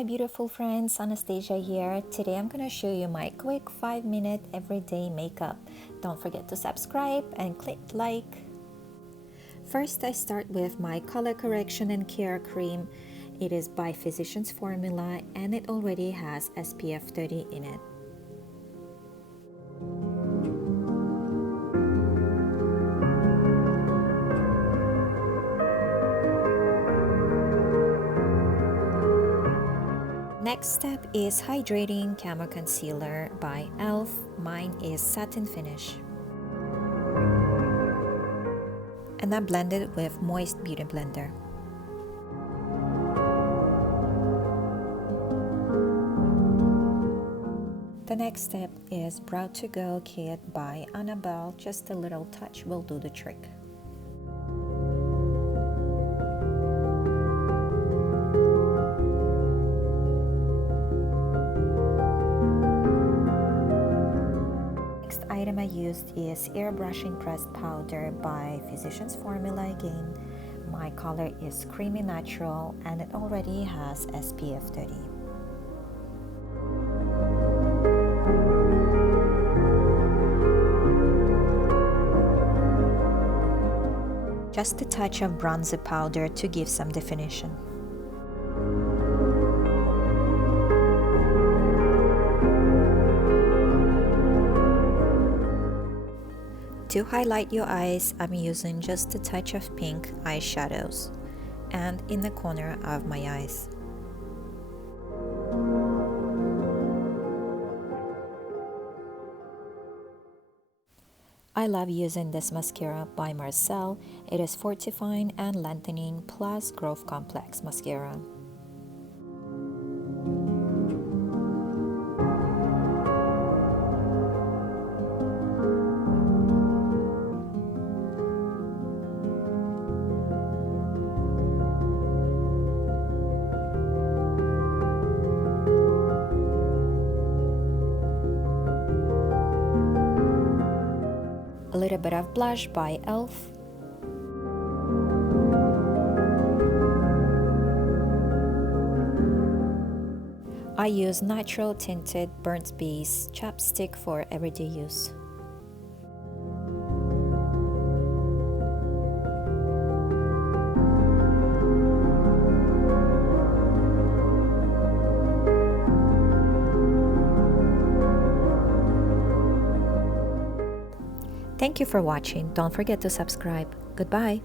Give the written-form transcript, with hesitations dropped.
my beautiful friends, Anastasia here. Today I'm going to show you my quick 5-minute everyday makeup. Don't forget to subscribe and click like. First, I start with my color correction and care cream. It is by Physicians Formula and it already has SPF 30 in it. Next step is Hydrating Camo Concealer by e.l.f. Mine is satin finish. And I blend it with Moist Beauty Blender. The next step is Brow to Go Kit by Annabelle. Just a little touch will do the trick. Item I used is Airbrushing Pressed Powder by Physicians Formula again. My color is Creamy Natural and it already has SPF 30. Just a touch of bronzer powder to give some definition. To highlight your eyes, I'm using just a touch of pink eyeshadows and in the corner of my eyes. I love using this mascara by Marcelle. It is fortifying and lengthening plus growth complex mascara. A little bit of blush by e.l.f. I use natural tinted burnt base chapstick for everyday use. Thank you for watching. Don't forget to subscribe. Goodbye.